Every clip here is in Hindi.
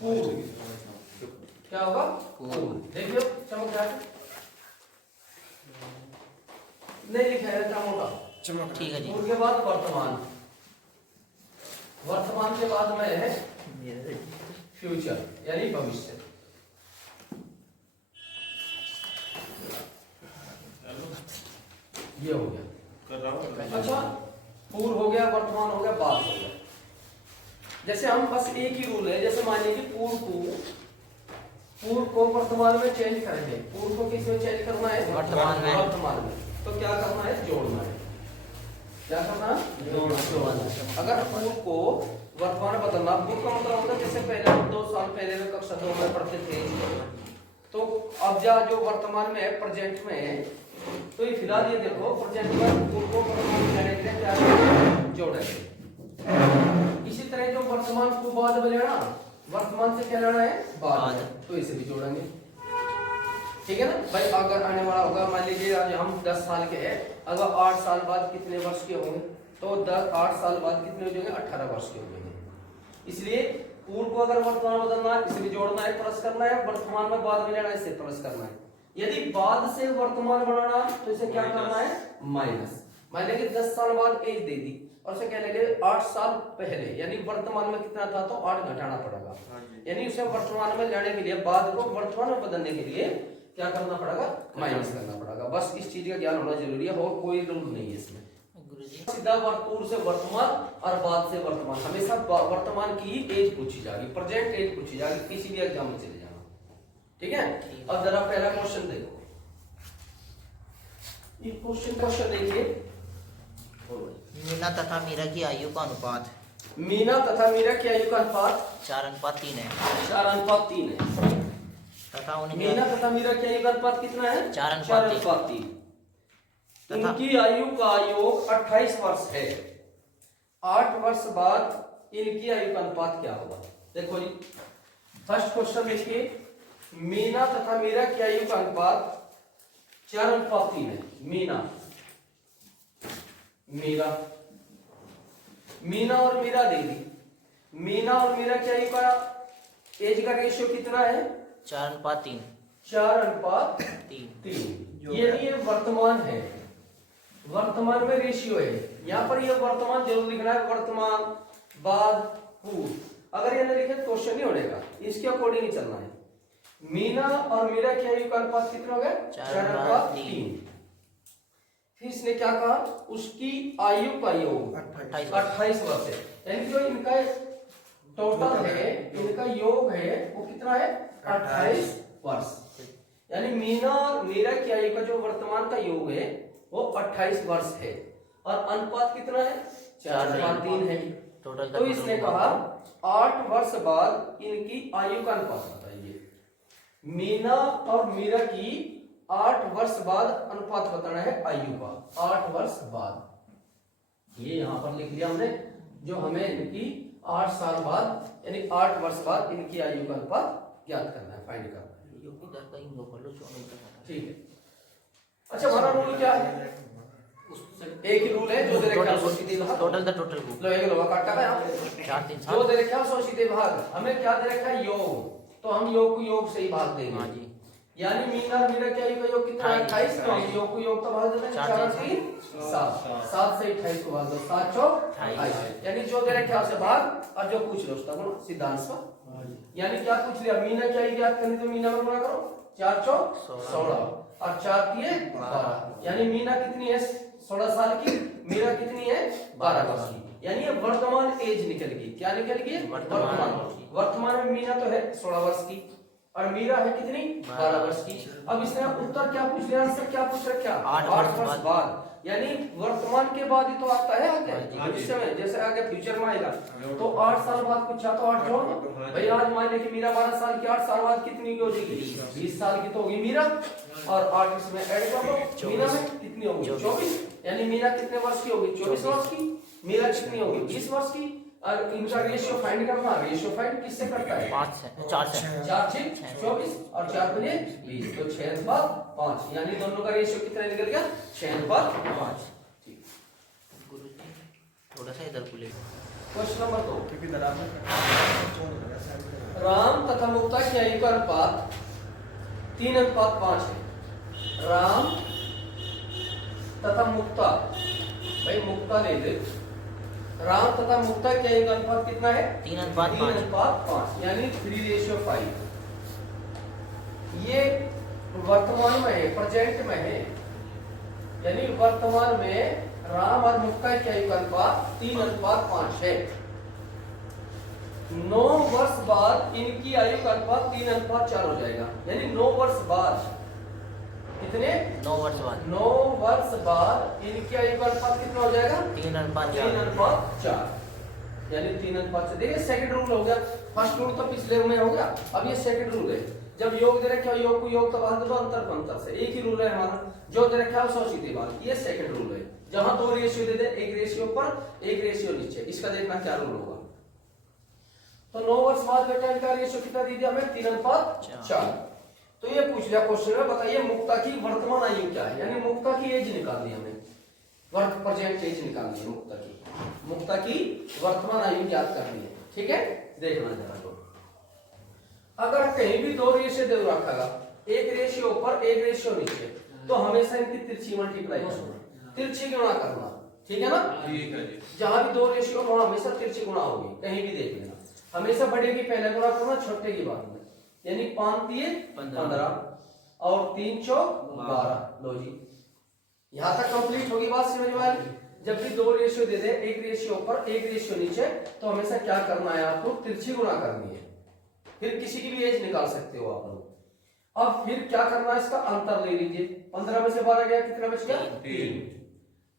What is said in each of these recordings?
पूर्व। क्या होगा? पूर्व। देखियो चमक रहा है, नहीं लिखा है चमका, ठीक है जी। पूर्व के बाद वर्तमान, वर्तमान के बाद में है फ्यूचर यानी भविष्य। ये हो गया। अच्छा, पूर्व हो गया, वर्तमान हो गया, बाद हो गया। जैसे हम बस एक ही रूल है, जैसे मान लीजिए पूर्व को वर्तमान में चेंज करेंगे। पूर्व को किस में चेंज करना है? वर्तमान में। वर्तमान में। तो क्या करना है? जोड़ना है। क्या करना है? जोड़ना है। अगर पूर्व को वर्तमान में बदलना, पूर्व का मतलब होता है जैसे पहले हम 2 साल पहले में कक्षा 2 में पढ़ते थे, तो अब जो वर्तमान में है, प्रेजेंट में है, तो ये फिलहाल ये देखो प्रेजेंट में पूर्व को वर्तमान में लेने के लिए क्या करेंगे? जोड़ेंगे। इसी तरह जो वर्तमान को बाद में लेना, वर्तमान से क्या लेना है? बाद, तो इसे भी जोड़ेंगे। ठीक है ना भाई? अगर आने वाला होगा, मान लीजिए आज हम 10 साल के हैं, अगर 8 साल बाद कितने वर्ष के होंगे? तो 8 साल बाद कितने हो जाएंगे? 18 वर्ष के हो जाएंगे। इसलिए पूर्व को अगर वर्तमान बदलना है, इसे भी जोड़ना है, प्लस करना है। वर्तमान में बाद में लेना है, इसे प्लस करना है। यदि बाद से वर्तमान बनाना, तो इसे क्या करना है? माइनस। मान लीजिए 10 साल बाद एज दे दी और उसे क्या लगे? 8 साल पहले, यानी वर्तमान में कितना था, तो 8 घटाना पड़ेगा। यानी उसे वर्तमान में लाने के लिए, बाद को वर्तमान में बदलने के लिए क्या करना पड़ेगा? माइनस करना पड़ेगा। बस इस चीज का ज्ञान होना जरूरी है, और कोई रूल नहीं है इसमें। सीधा पूर्व से वर्तमान और बाद से वर्तमान, हमेशा वर्तमान की ही एज पूछी जाएगी, प्रेजेंट एज पूछी जाएगी, किसी भी एग्जाम में चले जाना। ठीक है? अब जरा पहला क्वेश्चन देखो, ये क्वेश्चन देखिए। मीना तथा मीरा की आयु का अनुपात। मीना तथा मीरा की आयु का अनुपात 4:3 है। 4:3 है। तथा उनकी मीना तथा मीरा की आयु का अनुपात कितना है? 4:3। इनकी आयु का योग 28 वर्ष है। 8 वर्ष बाद इनकी आयु का अनुपात क्या होगा? देखो जी, फर्स्ट क्वेश्चन देखिए, मीना तथा मीरा की आयु का अनुपात 4:3 है। मीना और मीरा दे दी। मीना और मीरा की आयु का एज का रेशियो कितना है? 4:3। 4:3। ये वर्तमान है, वर्तमान में रेशियो है। यहाँ पर ये वर्तमान जरूर लिखना है, वर्तमान, बाद, पूर्व। अगर ये नहीं लिखे तो क्वेश्चन नहीं होगा, इसके अकॉर्डिंग ही चलना है। मीना और मीरा की आयु का अनुपात कितना हो गया? 4:3। फिर इसने क्या कहा? उसकी आयु का योग 28 वर्ष है। यानी जो इनका टोटल है, इनका योग है, वो कितना है? 28 वर्ष। यानी मीना और मीरा की आयु का जो वर्तमान का योग है वो 28 वर्ष है, और अनुपात कितना है? 4:3 है। तो इसने कहा 8 वर्ष बाद इनकी आयु का अनुपात बताइए। मीना और मीरा की 8 वर्ष बाद अनुपात बताना है आयु का। 8 वर्ष बाद, ये यहां पर लिख दिया हमने, जो हमें इनकी 8 साल बाद यानी 8 वर्ष बाद इनकी आयु का अनुपात ज्ञात करना है, फाइंड करना है। ठीक है। अच्छा, हमारा रूल क्या है? एक ही रूल है, जो दे रखा है सीधे भाग। टोटल लो एक लोगा काटा है यहां 4-3 जो दे रखा है सीधे भाग। हमें क्या दे रखा है? योग। तो हम योग को योग से ही भाग देंगे। हाँ जी। यानी मीना और मीरा की आयु का योग कितना है? 28। तो हम योग को योग का भाग देते हैं 4-3 7। 7 से 28 को भाग दो, 7 चौक 28। यानी जो दे रखा है उसे भाग, और जो पूछ लो उसका गुण, सीधा आंसर। यानी क्या पूछ लिया? मीना की आयु ज्ञात करनी, तो मीना में गुणा करो, 4 चौक 16 और 4 तिये 12। यानी मीना कितनी है? 16 साल की। मीरा कितनी है? 12 वर्ष की। यानी ये वर्तमान एज निकल गई। क्या निकल गई? वर्तमान में मीना तो है 16 वर्ष की और मीरा है कितनी? 12 वर्ष की। अब इसने उत्तर क्या पूछ लिया? आंसर क्या पूछ रखा? 8 वर्ष बाद। यानी वर्तमान के बाद ही तो आता है आगे भविष्य में, जैसे आगे फ्यूचर में आएगा। तो 8 साल बाद कुछ तो 8 जोड़ भाई। आज मान ले कि मीरा 12 साल की, 8 साल बाद कितनी हो जाएगी? 20 साल की तो होगी मीरा, और 8 इसमें ऐड कर दो। मीरा में कितनी होगी? 24। यानी मीरा कितने वर्ष की होगी? 24 वर्ष की। मीरा कितनी होगी? 20 वर्ष की। और इनका रेशियो फाइंड करना। रेशियो फाइंड किससे करता है? 4 से 4 6 24 और 4 दूनी 20। तो 6/5। यानी दोनों का रेशियो कितना निकल गया? 6/5। ठीक। थोड़ा सा इधर खुले। Question number 2। राम तथा मुक्ता की आयु का अनुपात 3:5 है। राम तथा मुक्ता, भाई मुक्ता ले ले, राम तथा मुक्ता की आयु का अनुपात कितना है? 3:5, यानी 3:5। ये वर्तमान में है, प्रेजेंट में है, यानी वर्तमान में राम और मुक्ता की आयु का अनुपात 3:5 है। 9 वर्ष बाद इनकी आयु का अनुपात 3:4 हो जाएगा, यानी 9 वर्ष बाद, कितने? 9 वर्ष बाद 9 वर्ष बाद इनकी आयु का अनुपात कितना हो जाएगा? 3:4, यानी 3:5। देखिए सेकंड रूल हो गया, फर्स्ट रूल तो पिछले में हो गया, अब ये सेकंड रूल है। जब योग दे रखा योग को योग का बांध दो, अंतर को अंतर से, एक ही रूल है हमारा, जो दे रखा है 100 सीधे बात, ये सेकंड रूल है। जहां 2 रेशियो दे दे, एक रेशियो ऊपर एक रेशियो नीचे, इसका देखना क्या रूल होगा। तो 9 वर्ष बाद बेटा इनका रेशियो कितना दे दिया हमें? 3:4। तो ये पूछ लिया क्वेश्चन में, बताइए मुक्ता की वर्तमान आयु क्या है, यानी मुक्ता की एज निकालनी है हमें, वर्क प्रेजेंट एज निकालनी है मुक्ता की वर्तमान आयु ज्ञात करनी है। ठीक है, देखना जरा। तो अगर कहीं भी 2 रेशियो दे रखा, एक रेशियो ऊपर एक रेशियो नीचे, तो हमेशा इनकी तिरछी मल्टीप्लाई करना, तिरछी गुणा करना, ठीक है ना? ठीक है जी। जहां भी 2 रेशियो वहां हमेशा तिरछी गुणा होगी, कहीं भी देख लेना, हमेशा बड़े की पहले गुणा करना, छोटे की बाद में, यानी 5 3 15 और 3 4 12। लो जी, यहां तक कंप्लीट होगी बात, समझ में आई? जब भी 2 रेशियो दे दे, एक रेशियो ऊपर एक रेशियो नीचे, तो हमेशा क्या करना है आपको? तिरछी गुणा करनी है, फिर किसी की भी एज निकाल सकते हो आप लोग। अब फिर क्या करना है, इसका अंतर ले लीजिए, 15 में से 12 गया, कितना बच गया? 3।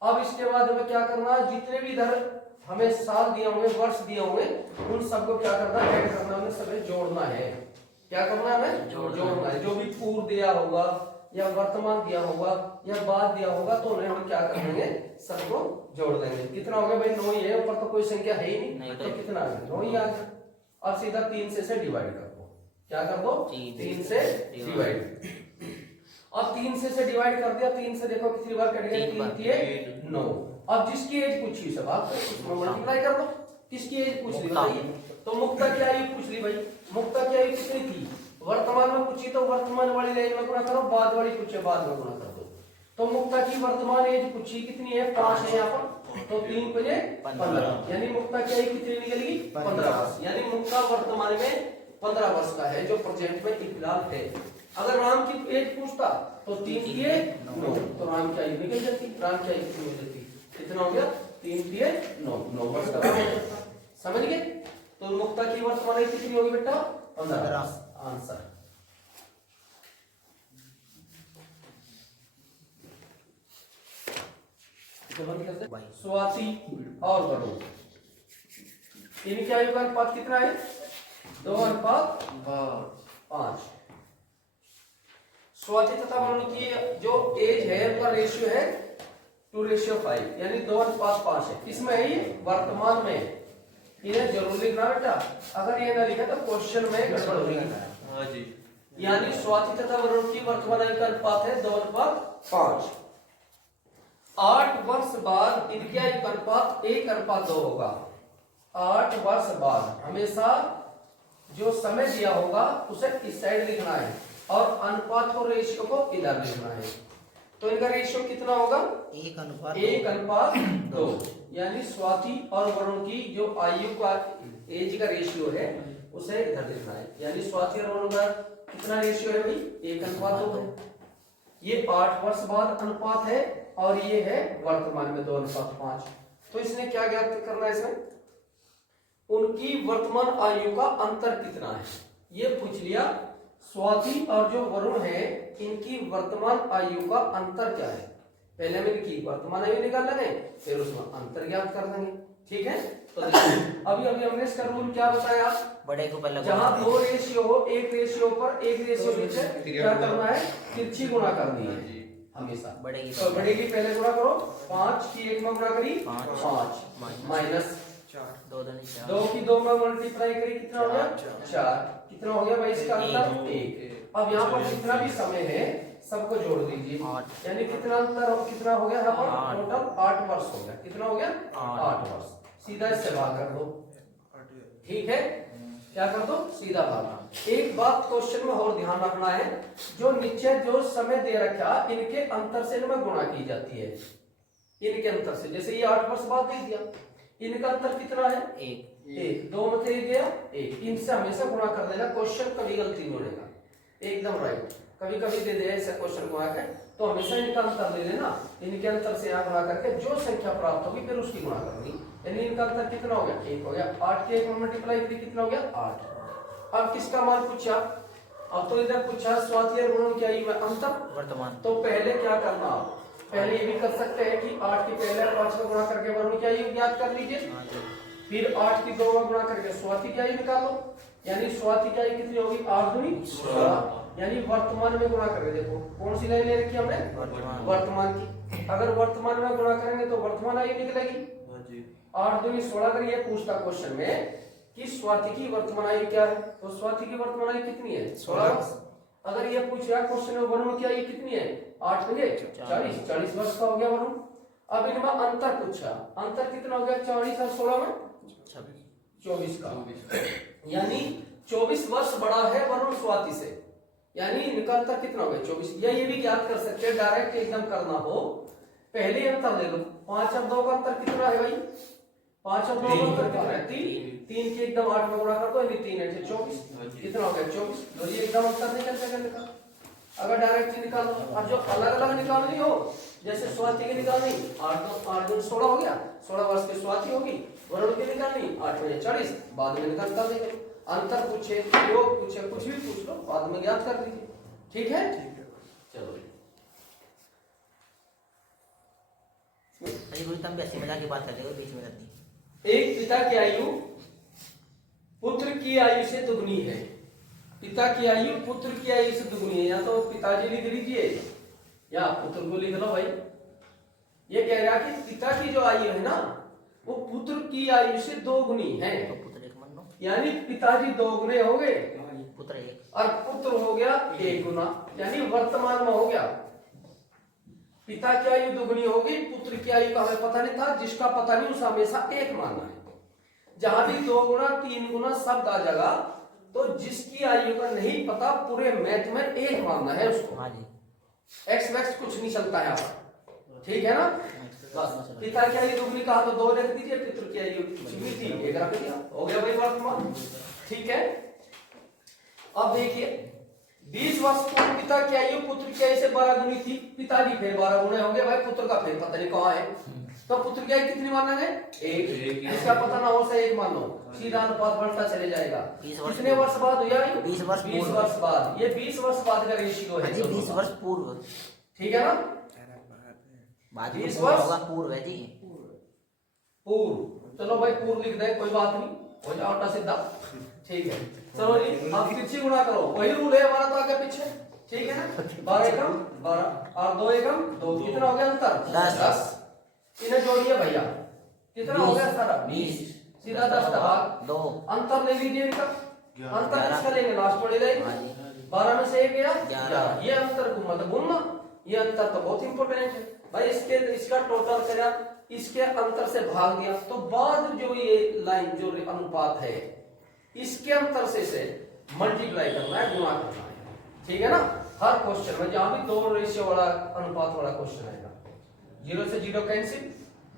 अब इसके बाद हमें क्या करना है, जितने भी इधर हमें साल दिए होंगे, वर्ष दिए होंगे, उन सबको क्या करना है? ऐड करना है, सबको जोड़ना है। क्या करना है? जोड़ना है। जो भी पूर्व दिया होगा या वर्तमान दिया होगा या बाद दिया होगा, तो उन्हें हम क्या कर देंगे? सबको जोड़ देंगे। कितना हो गया भाई? 9 ही है, ऊपर तो कोई संख्या है ही नहीं, तो कितना आ गया? 9 ही आ गया। अब सीधा 3 से डिवाइड कर दो, क्या कर दो? 3 से डिवाइड। अब 3 से डिवाइड कर दिया, 3 से देखो कितनी बार कट गया? 3 3 9। अब जिसकी एज पूछी सब आप उसमें मल्टीप्लाई कर दो। किसकी एज पूछ ली बताइए? तो मुक्ता की आयु पूछ ली भाई, मुक्ता की आयु कितनी थी? वर्तमान में पूछी तो वर्तमान वाली एज में गुणा करो, बाद वाली पूछे बाद में गुणा कर दो। तो मुक्ता की वर्तमान एज पूछी कितनी है? 5 है यहाँ पर, तो 3 5 15, यानी मुक्ता की आयु कितनी निकलेगी? 15 वर्ष। यानी मुक्ता वर्तमान में 15 वर्ष का है, जो प्रेजेंट में फिलहाल है। अगर राम की एज पूछता तो 3 3 9, तो राम की आयु निकल जाती। राम की आयु कितनी हो जाती? कितना हो गया? 3 3 9 वर्ष का राम हो जाता। समझ गए? तो मुक्ता की वर्तमान आयु कितनी होगी बेटा? 15। आंसर। स्वाति और वरुण, इनकी आयु का अनुपात कितना है? 2:5। स्वाति तथा वरुण की जो एज है उनका रेशियो है 2:5, यानी 2:5 है। किसमें है ये? वर्तमान में। इन्हें जरूर लिखना बेटा, अगर ये ना लिखा तो क्वेश्चन में गड़बड़ होगी। यानी स्वाति तथा वरुण की वर्तमान आयु का अनुपात है 2:5। 8 वर्ष बाद इनकी आयु का अनुपात 1:2 होगा। 8 वर्ष बाद हमेशा जो समय दिया होगा उसे इस साइड लिखना है और अनुपात को रेशियो को इधर लिखना है। तो इनका रेशियो कितना होगा? 1:2, यानी स्वाति और वरुण की जो आयु का एज का रेशियो है उसे इधर लिखना है। यानी स्वाति और वरुण का कितना रेशियो है भाई? 1:2 है। ये 8 वर्ष बाद अनुपात है और ये है वर्तमान में 2:5। तो इसने क्या ज्ञात करना है? इसमें उनकी वर्तमान आयु का अंतर कितना है ये पूछ लिया। स्वाति और जो वरुण है इनकी वर्तमान आयु का अंतर क्या है? पहले हमें लिखी वर्तमान आयु निकाल लेंगे, फिर उसमें अंतर ज्ञात कर देंगे। ठीक है, तो अभी हमने इसका रूल क्या बताया? बड़े को पहले जहां 2 रेशियो हो, एक रेशियो पर एक रेशियो नीचे, क्या करना है? तिरछी गुणा करनी है हमेशा। बड़े की पहले गुणा करो, 5 की 1 में गुणा करी 5 माइनस 2 की 2 में मल्टीप्लाई करी, कितना हो गया? 4। कितना हो गया भाई इसका अंतर? 1। अब यहाँ पर जितना भी समय है सबको जोड़ दीजिए, यानी कितना अंतर हो, कितना हो गया यहाँ पर? टोटल 8 वर्ष हो गया। कितना हो गया? 8 वर्ष। सीधा इससे भाग कर दो। ठीक है, क्या कर दो, सीधा भागना। एक बात क्वेश्चन में और ध्यान रखना है, जो नीचे जो समय दे रखा इनके अंतर से इनमें गुणा की जाती है, इनके अंतर से। जैसे ये 8 वर्ष बाद दे दिया, इनका अंतर कितना है, एक, 2 में से 1 गया 1, इनसे हमेशा गुणा कर देना, क्वेश्चन कभी गलती नहीं होगा, एकदम राइट। कभी कभी दे दे ऐसा क्वेश्चन गुणा के, तो हमेशा इनका अंतर दे देना, इनके अंतर से यहाँ गुणा करके जो संख्या प्राप्त होगी फिर उसकी गुणा करनी। यानी इनका अंतर कितना हो गया, 1 हो गया। 8 के 1 में मल्टीप्लाई करी कितना हो गया, 8। अब किसका मान पूछा, अब तो इधर पूछा स्वाती और गुणन क्या में अंतर वर्तमान। तो पहले क्या करना, पहले ये भी कर सकते हैं कि 8 की पहले 5 का गुणा करके वर्णन क्या ज्ञात कर लीजिए, फिर 8 की 2 का गुणा करके स्वाती क्या निकालो, यानी स्वाती क्या कितनी होगी, 8 दूनी 16, यानी वर्तमान में गुणा करेंगे। देखो कौन सी लाइन ले रखी है हमने, वर्तमान की। अगर वर्तमान में गुणा करेंगे तो वर्तमान आयु निकलेगी, 8 दूनी 16। अगर ये पूछता क्वेश्चन में कि स्वाति की वर्तमान आयु क्या है, तो स्वाति की वर्तमान आयु कितनी है, 16। अगर ये पूछ रहा क्वेश्चन में वरुण की आयु कितनी है, 8 पंजे 40, 40 वर्ष का हो गया वरुण। अब इनमें अंतर पूछा, अंतर कितना हो गया, 40 और 16 में 24 का, यानी 24 वर्ष बड़ा है वरुण स्वाति से, यानी इनका अंतर कितना हो गया, 24। या ये भी ज्ञात कर सकते हैं, डायरेक्ट एकदम करना हो, पहले अंतर ले लो, 5 और 2 का अंतर कितना है भाई, 5 और 2 का अंतर कितना है, 3 के एकदम 8 में गुणा कर दो, यानी 3 8 24, कितना हो गया 24। तो ये एकदम अंतर निकल जाएगा। अगर डायरेक्ट निकालो, और जो अलग अलग निकालनी हो, जैसे स्वाति की निकालनी 8 दूनी 16 हो गया, 16 वर्ष की स्वाति होगी, वरुण की निकालनी 8 में 40, बाद में निकाल देंगे। अंतर पूछे, योग पूछे, कुछ भी पूछ लो, बाद में ज्ञात कर लीजिए, ठीक है। चलो मजाक की बात कर रहे हो, बीच में रहती। एक पिता की आयु पुत्र की आयु से दुगनी है, पिता की आयु पुत्र की आयु से दुगनी है, या तो पिताजी लिख लीजिए या पुत्र को लिख लो भाई। ये कह रहा कि पिता की जो आयु है ना वो पुत्र की आयु से 2 गुनी है, तो पुत्र 1 मान लो, यानी पिताजी 2 गुने हो गए पुत्र 1 और पुत्र हो गया 1 गुना, यानी वर्तमान में हो गया। पिता की आयु दुगनी होगी, पुत्र की आयु का हमें पता नहीं था, जिसका पता नहीं उसे हमेशा 1 मानना है। जहां भी 2 गुना 3 गुना शब्द आ जाएगा तो जिसकी आयु का नहीं पता पूरे मैथ में 1 मानना है उसको। हाँ जी, एक्स वैक्स कुछ नहीं चलता है, ठीक है ना। बस पिता की आयु दुगनी कहा तो 2 लिख दीजिए, पितृ की आयु कुछ भी थी 1 रख दिया, हो गया भाई वर्तमान, ठीक है। अब देखिए 20 वर्ष पूर्व पिता की आयु पुत्र की आयु से 12 गुनी थी, पिताजी फिर 12 गुने होंगे भाई, पुत्र का फिर पता नहीं कहाँ है, तो पुत्र की आयु कितनी मानना है, 1। इसका पता ना हो से 1 मान लो, सीधा अनुपात बढ़ता चले जाएगा। कितने वर्ष बाद हुआ, 20 वर्ष 20 वर्ष बाद, ये 20 वर्ष बाद का रेशियो है, 20 वर्ष पूर्व, ठीक है ना। बाद 20 में वर्ष होगा पूर्व है जी, पूर्व, चलो भाई पूर्व लिख दे, कोई बात नहीं, हो जाओ उल्टा सीधा, ठीक है। चलो जी अब तिरछी गुणा करो, वही रूल है हमारा तो आगे पीछे, ठीक है ना। 12 एकम 12 और 2 एकम 2, कितना हो गया अंतर, 10। इन्हें जोड़िए भैया, कितना हो गया सारा, 20, सीधा 10 का भाग 2, अंतर ले लीजिए इनका, अंतर किसका लेंगे, लास्ट वाले लेंगे, 12 में से 1 गया 11, ये अंतर को मतलब गुणना, ये अंतर तो बहुत इंपॉर्टेंट है भाई। इसका टोटल करा, इसके अंतर से भाग दिया, तो बाद जो ये लाइन जो अनुपात है इसके अंतर से मल्टीप्लाई करना है, गुणा करना है, ठीक है ना। हर क्वेश्चन में जहां भी 2 रेशियो वाला अनुपात वाला क्वेश्चन आएगा, 0 से 0 कैंसिल,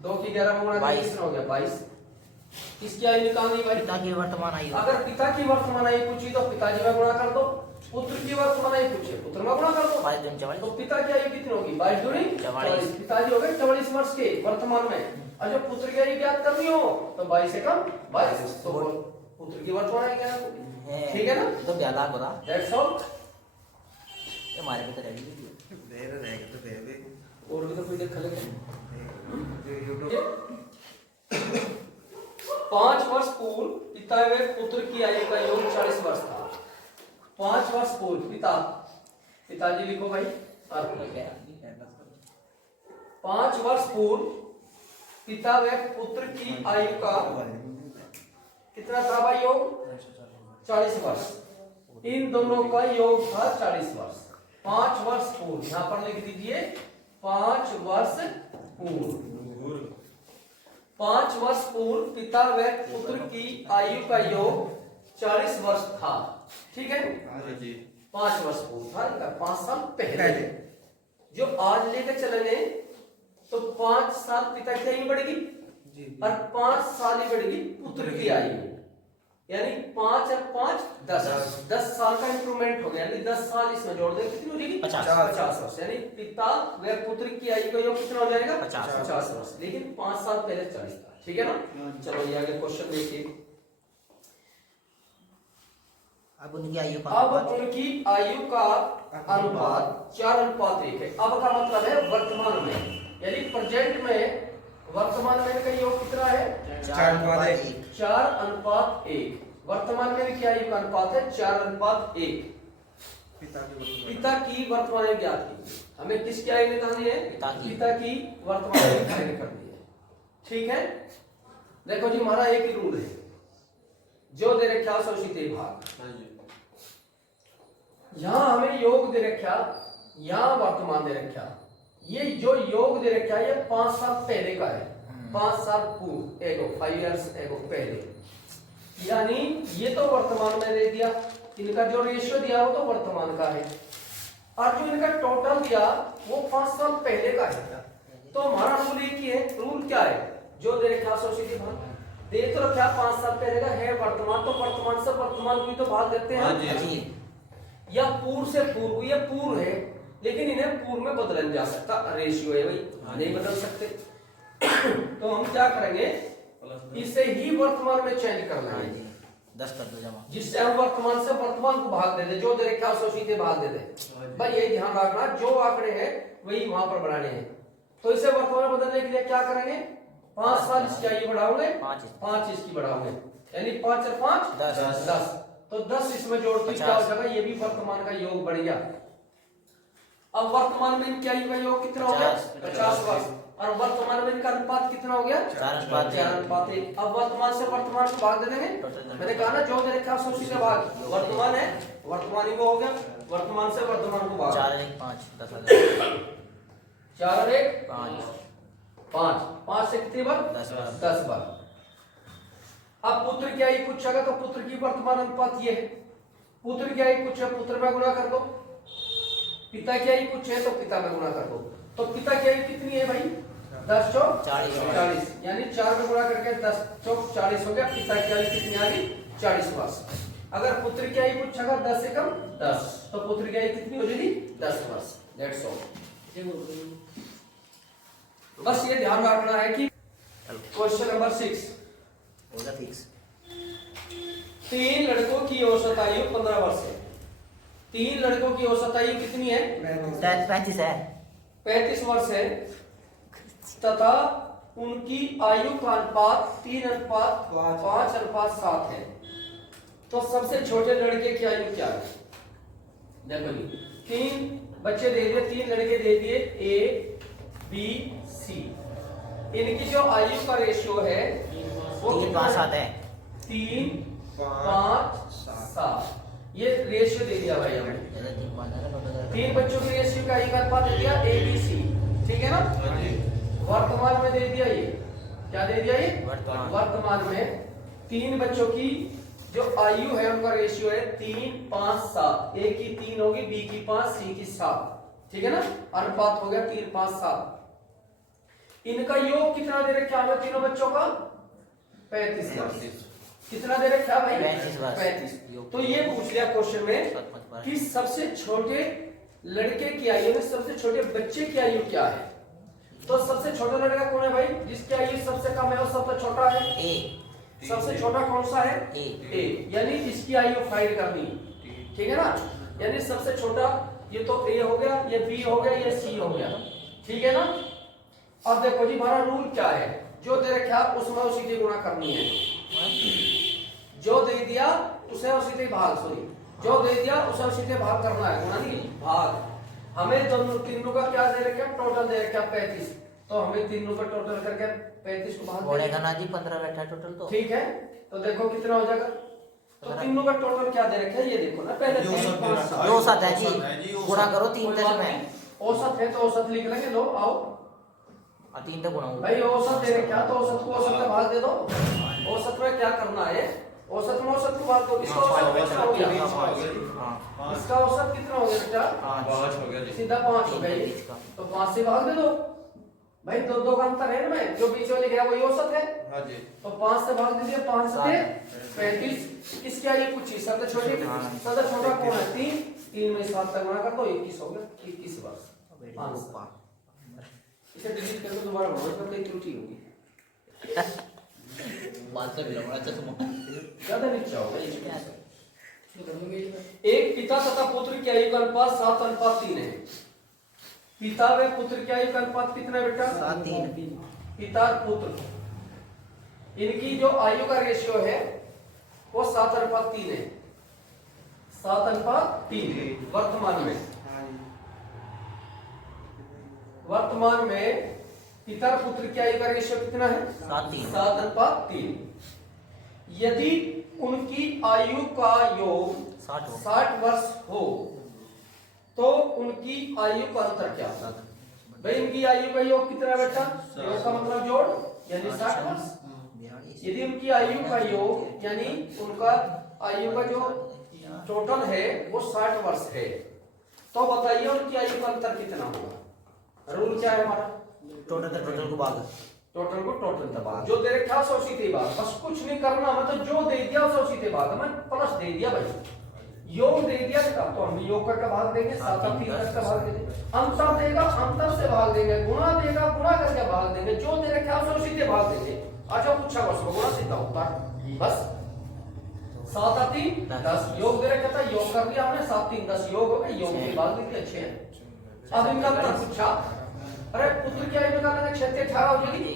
2 की 11 में गुणा करके कितना हो गया 22। किसकी आयु निकालनी भाई, पिता की वर्तमान आयु। अगर पिता की वर्तमान आयु पूछी तो पिताजी में गुणा कर दो, पुत्र की वर्तमान आयु पूछे पुत्र में गुणा कर दो, 22 दूनी 44, तो पिता की आयु कितनी होगी, 22 दूनी 44, पिताजी हो गए 44 वर्ष के वर्तमान में, और जब पुत्र की आयु ज्ञात करनी हो तो 22 से कम 22, तो पुत्र की वर्तमान आयु क्या है, ठीक है ना। तो ब्याला गोरा, दैट्स ऑल। ये हमारे पे तो रह गई, और भी तो कोई देख ले, 5 वर्ष पूर्व पिता व पुत्र की आयु का योग 40 वर्ष था। 5 वर्ष पूर्व पिताजी लिखो भाई, 5 वर्ष पूर्व पिता व पुत्र की आयु का कितना था भाई योग, 40 वर्ष। इन दोनों का योग था 40 वर्ष। 5 वर्ष पूर्व, यहां पर लिख दीजिए 5 वर्ष पूर्व। 5 वर्ष पूर्व पिता व पुत्र की आयु का योग 40 वर्ष था, ठीक है, हाँ जी 5 वर्ष पूर्व था इनका, 5 साल पहले जो आज लेकर चलेंगे तो 5 साल पिता की आयु बढ़ेगी और 5 साल ही बढ़ेगी पुत्र की आयु, यानी 5 और 5 10 साल का इंप्रूवमेंट हो गया, यानी 10 साल इसमें जोड़ दें कितनी हो जाएगी 50 वर्ष, यानी पिता व पुत्र की आयु का योग कितना हो जाएगा 50 वर्ष, लेकिन 5 साल पहले 40 था, ठीक है ना। चलो ये आगे क्वेश्चन देखिए। अब उनकी आयु का अनुपात 4:1 है। अब का मतलब है वर्तमान में, यानी प्रेजेंट में, वर्तमान में इनका योग कितना है 4:1। वर्तमान में क्या आयु का अनुपात है 4:1। पिता की वर्तमान आयु ज्ञात कीजिए, हमें किसकी आयु निकालनी है पिता की वर्तमान आयु ज्ञात करनी है, ठीक है। देखो जी हमारा एक ही रूल है, जो दे रखा है उसी के भाग, यहां हमें योग दे रखा, यहां वर्तमान दे रखा, ये जो योग दे रखा है ये 5 साल पहले का है, 5 साल पूर्व, एगो 5 इयर्स एगो पहले, यानी ये तो वर्तमान में दे दिया, इनका जो रेशियो दिया वो तो वर्तमान का है, और जो इनका टोटल दिया वो 5 साल पहले का है। तो हमारा रूल एक ही है, रूल क्या है, जो दे रखा सोसाइटी भाग दे तो रखा 5 साल पहले का है वर्तमान, तो वर्तमान से वर्तमान को ही तो भाग देते हैं, या पूर्व से पूर्व, ये पूर्व है लेकिन इन्हें पूर्व में बदला नहीं जा सकता, रेशियो है भाई, नहीं बदल सकते। तो हम क्या करेंगे, इसे ही वर्तमान में चेंज कर लेंगे, 10 कर दो जमा, जिससे हम वर्तमान से वर्तमान को भाग दे दे, जो दे रखा उसको सीधे भाग दे दे। भाई ये ध्यान रखना, जो आंकड़े हैं वही वहां पर बढ़ाने हैं। तो इसे वर्तमान में बदलने के लिए क्या करेंगे, 5 साल इसकी आयु बढ़ाओगे, 5 इसकी बढ़ाओगे, यानी 5 और 5 10, तो 10 इसमें जोड़ के क्या हो जाएगा, ये भी वर्तमान का योग बढ़ गया। अब वर्तमान में इनकी आयु का योग कितना हो गया 50 वर्ष, और वर्तमान में इनका अनुपात कितना हो गया 4:1। अब वर्तमान से वर्तमान को भाग दे देंगे, मैंने कहा ना जो दे रखा है उसी का भाग, वर्तमान है वर्तमान ही वो हो गया, वर्तमान से वर्तमान को भाग 4:1 5, 5 से कितनी बार 10 बार। अब पुत्र की आयु पूछेगा तो पुत्र की वर्तमान अनुपात ये है, पुत्र की आयु पूछे पुत्र में गुणा कर दो, पिता की आयु पूछे तो पिता में गुणा कर दो, तो पिता की आयु कितनी है भाई 10 चौक 40, यानी 4 में गुणा करके 10 चौक 40 हो गया, पिता की आयु कितनी आ गई 40 वर्ष। अगर पुत्र की आयु पूछेगा 10 से कम 10, तो पुत्र की आयु कितनी हो जाएगी 10 वर्ष, दैट्स ऑल। बस ये ध्यान रखना है कि क्वेश्चन नंबर 6 होगा फिक्स, 3 लड़कों की औसत आयु 15 वर्ष है, 3 लड़कों की औसत आयु कितनी है 35 है, 35 वर्ष है, तथा उनकी आयु का अनुपात 3:5:7 है। तो सबसे छोटे लड़के की आयु क्या है, देखो जी 3 बच्चे दे दिए, 3 लड़के दे दिए A B C, इनकी जो आयु का रेशियो है वो 3:5:7 है, 3:5:7, ये रेशियो दे दिया भाई हमने, 3 बच्चों की रेशियो का आयु का अनुपात दे दिया ABC, ठीक है ना। वर्तमान में दे दिया, ये क्या दे दिया, ये वर्तमान में 3 बच्चों की जो आयु है उनका रेशियो है 3:5:7, A की 3 होगी, B की 5, C की 7, ठीक है ना, अनुपात हो गया 3:5:7। इनका योग कितना दे रखा है तीनों बच्चों का 35 वर्ष, कितना दे रखा भाई 35। तो ये पूछ लिया क्वेश्चन में कि सबसे छोटे लड़के की आयु में सबसे छोटे बच्चे की आयु क्या है, तो सबसे छोटा लड़का कौन है भाई, जिसकी आयु सबसे कम है और सबसे छोटा है ए, सबसे छोटा कौन सा है ए, यानी इसकी आयु फाइंड करनी, ठीक है ना, यानी सबसे छोटा ये तो ए हो गया, ये बी हो गया, ये सी हो गया, ठीक है ना। अब देखो जी हमारा रूल क्या है, जो दे रखा उसमें उसी की गुणा करनी है, जो दे दिया उसे उसी के भाग, सॉरी जो दे दिया उसे उसी के भाग करना है, गुणा नहीं भाग। हमें दोनों तीनों का क्या दे रखा, टोटल दे रखा 35, तो हमें तीनों का टोटल करके 35 को भाग बोलेगा ना जी 15 बैठा टोटल, तो ठीक है। तो देखो कितना हो जाएगा, तो तीनों का टोटल क्या दे रखा है ये देखो ना, पहले 2 7 है जी, गुणा करो 3 में, औसत है तो औसत लिख लेंगे, लो आओ और 3 तक गुणा भाई, औसत दे रखा तो औसत को औसत का भाग दे दो। औसत में क्या करना है, औसत में औसत को भाग दो, इसका औसत कितना हो गया? हाँ इसका औसत कितना हो गया बेटा? 5 हो गया जी। सीधा 5 हो गया ये। तो 5 से भाग दे दो भाई, दो दो का अंतर है ना में, जो बीच वाले गया वही औसत है। हाँ जी। तो 5 से भाग दीजिए, 5 से 35। किसकी आई ये पूछी? सबसे छोटी, सबसे छोटा कौन है? 3। 3 में 7 तक गुणा कर दो, 21 हो गया। 21 वर्ष आंसर। इसे डिलीट कर दो, दोबारा बढ़ो, इसमें कोई त्रुटि होगी। ज्यादा नीचे होगा ये। एक पिता तथा पुत्र की आयु का अनुपात 7:3 है। पिता व पुत्र की आयु का अनुपात कितना है बेटा? 7:3। पिता और पुत्र, इनकी जो आयु का रेशियो है वो 7:3 है। 7:3 वर्तमान में। वर्तमान में पिता और पुत्र की आयु का रेशियो कितना है? 7:3। यदि उनकी आयु का योग 60 वर्ष हो तो उनकी आयु का अंतर क्या होगा? भाई इनकी आयु का योग कितना है बेटा? योग का मतलब जोड़, यानी 60 वर्ष। यदि उनकी आयु का योग यानी उनका आयु का जो टोटल है वो 60 वर्ष है, तो बताइए उनकी आयु का अंतर कितना होगा? रूल क्या है हमारा? टोटल को भाग, टोटल को टोटल दबा, जो दे रखा 100 सीधे भाग, बस कुछ नहीं करना, मतलब जो दे दिया 100 सीधे भाग, मैं प्लस दे दिया भाई, योग दे दिया तो हम योग का भाग देंगे, 7:3 का भाग देंगे, अंतर देगा अंतर से भाग देंगे, गुणा देगा गुणा करके भाग देंगे, जो दे रखा 100 सीधे भाग देंगे। अच्छा पूछा बस गुणा सीधा होता है, बस 7:3 10 योग दे रखा था, योग कर दिया हमने, 7:3 10 योग हो गए, योग के भाग देंगे 6। अब इनका अंतर पूछा, अरे पुत्र की आयु निकालना है, 6 से 18 हो जाएगी,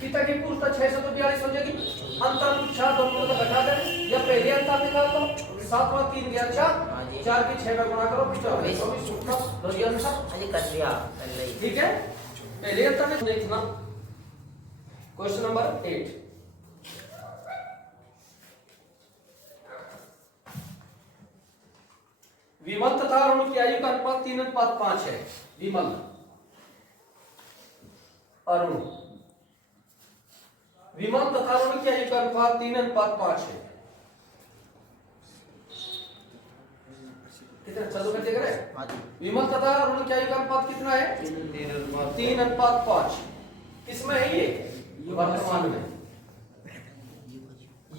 पिता की पूर्व 6 से तो 42 हो जाएगी। अंतर पूछा, दोनों को घटा दे, या पहले अंतर निकाल दो, 7 और 3 गया 4, 4 की 6 में गुणा करो, 24 ठीक है। पहले अंतर में देखना, क्वेश्चन नंबर 8। विमल तथा अरुण की आयु का अनुपात 3:5 है। विमल अरुण, विमल तथा अरुण की आयु का अनुपात 3:5 है। कितना चलो कर देख रहे हैं? विमल तथा अरुण की आयु का अनुपात कितना है? 3:5। किसमें है ये? वर्तमान में।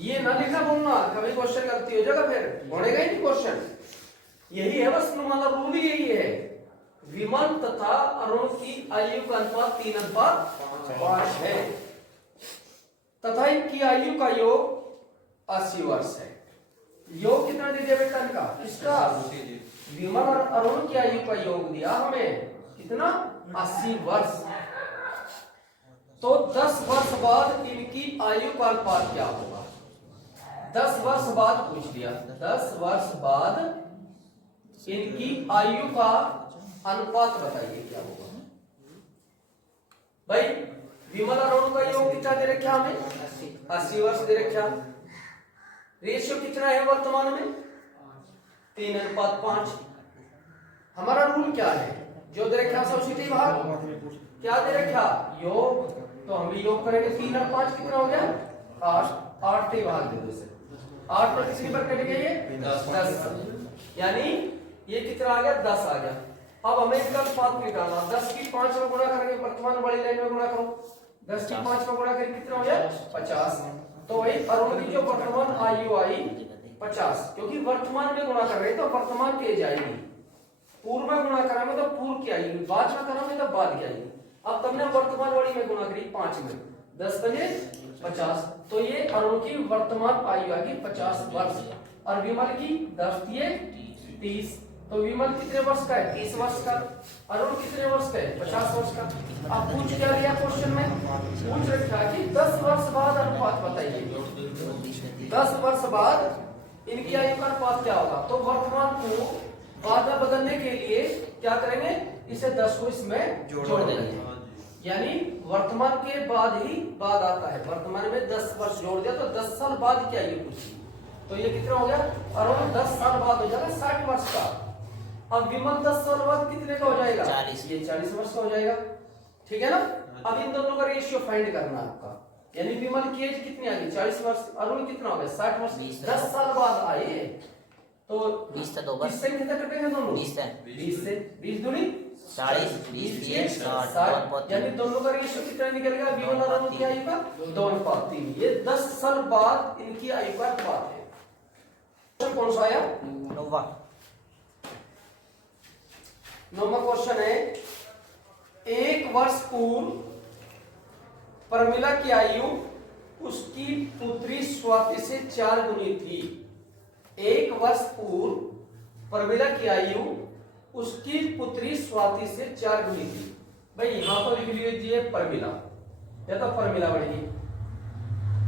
ये ना लिखना बोलना, कभी क्वेश्चन गलती हो जाएगा, फिर बढ़ेगा ही नहीं क्वेश्चन। यही है बस, मतलब रूल यही है, विमल तथा अरुण की आयु का अनुपात 3:5 है तथा इनकी आयु का योग 80 वर्ष है। योग कितना दे दिया बेटा इनका? इसका विमल और अरुण की आयु का योग दिया हमें कितना? 80 वर्ष। तो 10 वर्ष बाद इनकी आयु का अनुपात क्या होगा? 10 वर्ष बाद पूछ लिया, 10 वर्ष बाद इनकी आयु का अनुपात बताइए क्या होगा? भाई विमल और अरुण का योग कितना दे रखा हमें? 80 वर्ष दे रखा। रेशियो कितना है वर्तमान में? 3:5। हमारा रूल क्या है? जो दे रखा 100 सीधे भाग, क्या दे रखा? योग, तो हम भी योग करेंगे, 3 और 5 कितना हो गया? 8। 8 से भाग दे दो इसे, 8 पर कितनी बार कटेगा ये? 10। यानी ये कितना आ गया? 10 आ गया। अब हमें इसका अनुपात निकालना, 10 की 5 में गुणा करेंगे, वर्तमान बड़ी लाइन में गुणा करो, 10 की 5 में गुणा करके कितना हो गया? 50। तो वही अरुण की जो वर्तमान आयु आई 50, क्योंकि वर्तमान में गुणा कर रहे तो वर्तमान की एज आएगी, पूर्व में गुणा कराएंगे तो पूर्व की आएगी, बाद में कराएंगे तो बाद की आएगी। अब तुमने वर्तमान वाली में गुणा करी 5 में, 10 बजे 50, तो ये अरुण की वर्तमान आयु आएगी 50 वर्ष, और विमल की 10 दिए 30। तो विमल कितने वर्ष का है? 30 वर्ष का। अरुण कितने वर्ष का है? 50 वर्ष का। अब पूछ क्या लिया क्वेश्चन में? पूछ रखा कि 10 वर्ष बाद अनुपात बताइए, 10 वर्ष बाद इनकी आयु का अनुपात क्या होगा? तो वर्तमान को बाद में बदलने के लिए क्या करेंगे? इसे 10 को इसमें जोड़ देंगे, यानी वर्तमान के बाद ही बाद आता है। वर्तमान में 10 वर्ष जोड़ दिया तो 10 साल बाद की आयु पूछी, तो ये कितना हो गया? अरुण 10 साल बाद हो जाएगा 60 वर्ष का। अब विमल 10 साल बाद कितने का हो जाएगा? 40। ये 40 वर्ष का हो जाएगा, ठीक है ना। अब इन दोनों का रेशियो फाइंड करना है आपका, यानी विमल की एज कितनी आ गई 40 वर्ष, अरुण कितना हो गया 60 वर्ष, 10 साल बाद आए तो 20 से 2 वर्ष, किससे कितना कटेंगे दोनों 20 से 20 दूनी 40, 20 दिए 60, यानी दोनों का रेशियो कितना निकलेगा विमल और अरुण की आयु का 2:3। ये 10 साल बाद इनकी आयु का अनुपात है। कौन सा आया 9वां 9वां क्वेश्चन है, 1 वर्ष पूर्व प्रमिला की आयु उसकी पुत्री स्वाति से 4 गुनी थी। 1 वर्ष पूर्व प्रमिला की आयु उसकी पुत्री स्वाति से 4 गुनी थी। भाई यहां तो लिख लीजिए प्रमिला, या तो प्रमिला बढ़ेगी,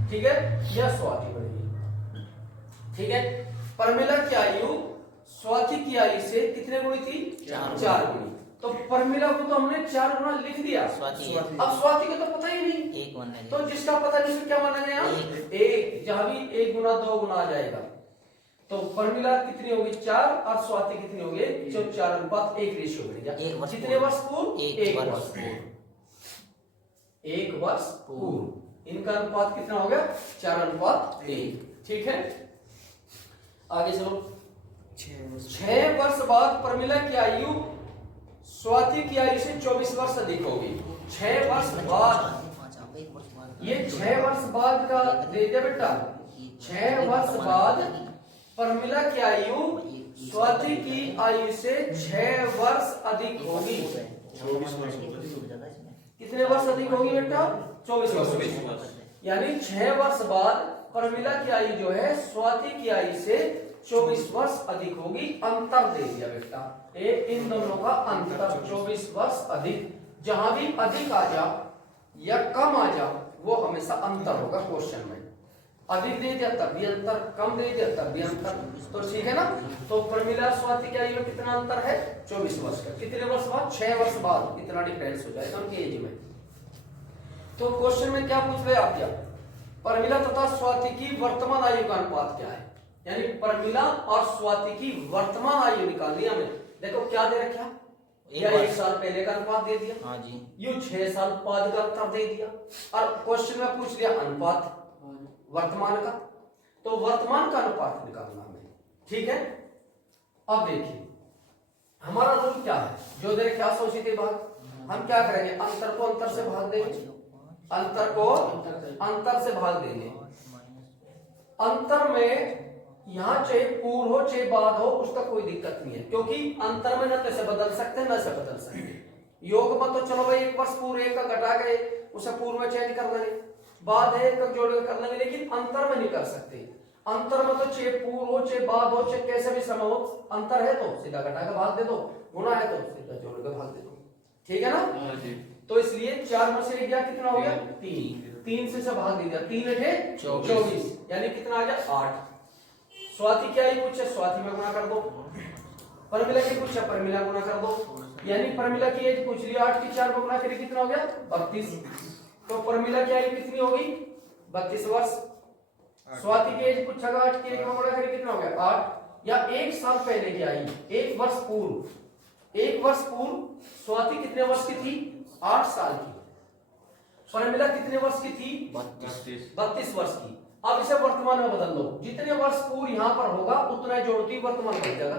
ठीक है, या स्वाति बढ़ेगी, ठीक है। प्रमिला की आयु स्वाति की आयु से कितने गुनी थी 4 गुनी। तो प्रमिला को तो हमने 4 गुना लिख दिया, अब स्वाति को तो पता ही नहीं, 1 बनना है, तो जिसका पता नहीं उसको क्या माना गया 1, जहां भी 1 गुना 2 गुना आ जाएगा। तो प्रमिला कितनी होगी 4 और स्वाति कितनी होगी जो 4:1 रेशियो बढ़ेगा। कितने वर्ष पूर्व 1 वर्ष पूर्व, 1 वर्ष पूर्व इनका अनुपात कितना हो गया 4:1, ठीक है। आगे चलो, 6 वर्ष बाद प्रमिला की आयु स्वाति की आयु से 24 वर्ष अधिक होगी। 6 वर्ष बाद, ये 6 वर्ष बाद का दे दिया बेटा, 6 वर्ष बाद प्रमिला की आयु स्वाति की आयु से 6 वर्ष अधिक होगी। कितने वर्ष अधिक होगी बेटा 24 वर्ष, यानी 6 वर्ष बाद प्रमिला की आयु जो है स्वाति की आयु से 24 वर्ष अधिक होगी। अंतर दे दिया बेटा, इन दोनों का अंतर 24 वर्ष अधिक, जहां भी अधिक आ जा या कम आ जा वो हमेशा अंतर होगा क्वेश्चन में। अधिक दे दिया तब भी अंतर, कम दे दिया तब भी अंतर, तो ठीक है ना। तो प्रमिला स्वाति की आयु में कितना अंतर है 24 वर्ष का। कितने वर्ष बाद 6 वर्ष बाद इतना डिफरेंस हो जाएगा उनकी एज में। तो क्वेश्चन में क्या पूछ रहे आप, क्या प्रमिला तथा स्वाति की वर्तमान आयु का अनुपात क्या है, यानी प्रमिला और स्वाति की वर्तमान आयु निकालनी हमें। देखो क्या दे रखा, या 1 साल पहले का अनुपात दे दिया, हाँ जी, यू 6 साल बाद का अंतर दे दिया, और क्वेश्चन में पूछ लिया अनुपात वर्तमान का, तो वर्तमान का अनुपात निकालना हमें, ठीक है। अब देखिए हमारा रूल क्या है, जो दे रखा शोषित भाग, हम क्या करेंगे अंतर को अंतर से भाग देंगे, अंतर को अंतर से भाग देंगे। अंतर में यहाँ चाहे पूर्व हो चाहे बाद हो उसका कोई दिक्कत नहीं है, क्योंकि अंतर में न तो से बदल सकते न से बदल सकते। योग में तो चलो भाई 1 वर्ष पूर्व 1 का घटा के उसे पूर्व में चेंज कर देंगे, बाद है 1 का जोड़ कर लेंगे, लेकिन अंतर में नहीं कर सकते। अंतर में तो चाहे पूर्व हो चाहे बाद हो चाहे कैसे भी समय हो, अंतर है तो सीधा घटा के भाग दे दो, गुणा है तो सीधा जोड़ के भाग दे दो, ठीक है ना। तो इसलिए 4 में से गया कितना हो गया 3 से भाग दे दिया, 3 है 24, यानी कितना आ गया 8। स्वाति की आयु पूछे स्वाति में गुणा कर दो, प्रमिला की पूछे प्रमिला गुणा कर दो, यानी प्रमिला की एज पूछ लिया 8 की 4 में गुणा करें कितना हो गया 32। तो प्रमिला की आयु कितनी होगी 32 वर्ष। स्वाति की एज पूछा 8 की 1 में गुणा करें कितना हो गया 8, या 1 साल पहले की आयु 1 वर्ष पूर्व, 1 वर्ष पूर्व स्वाति कितने वर्ष की थी 8 साल की, प्रमिला कितने वर्ष की थी 32 वर्ष की। अब इसे वर्तमान में बदल दो, जितने वर्ष पूर्व यहां पर होगा उतना जोड़ती वर्तमान बन जाएगा,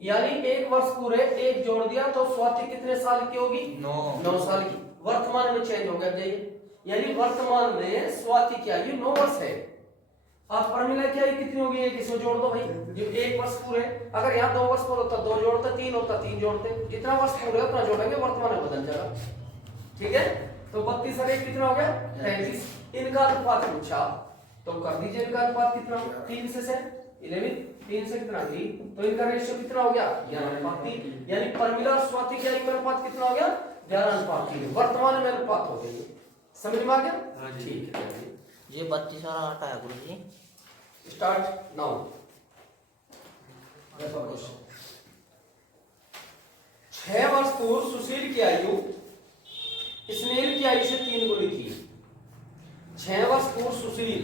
यानी 1 वर्ष पूरे 1 जोड़ दिया तो स्वाति कितने साल की होगी 9 साल की। वर्तमान में चेंज हो गया जाइए, यानी वर्तमान में स्वाति की आयु 9 वर्ष है। अब प्रमिला की आयु कितनी होगी 1 इसमें जोड़ दो भाई, जब 1 वर्ष पूरे, अगर यहाँ 2 वर्ष पूरे होता 2 जोड़ते, 3 होता 3 जोड़ते, जितना वर्ष पूरे उतना जोड़ेंगे वर्तमान में बदल जाएगा, ठीक है। तो 32 और 1 कितना हो गया 33। इनका अनुपात पूछा तो कर दीजिए, इनका अनुपात कितना 3 से 11, 3 से कितना 3, तो इनका रेशियो कितना हो गया 11:3, यानी प्रमिला और स्वाति की आयु का अनुपात कितना हो गया 11:3, वर्तमान में अनुपात हो गया। समझ में आ गया, ठीक है। ये 32 और 8 आया गुरु जी, स्टार्ट नाउ। 6 वर्ष पूर्व सुशील की आयु स्नेहिल की आयु से 3 गुनी थी। 6 वर्ष पूर्व सुशील,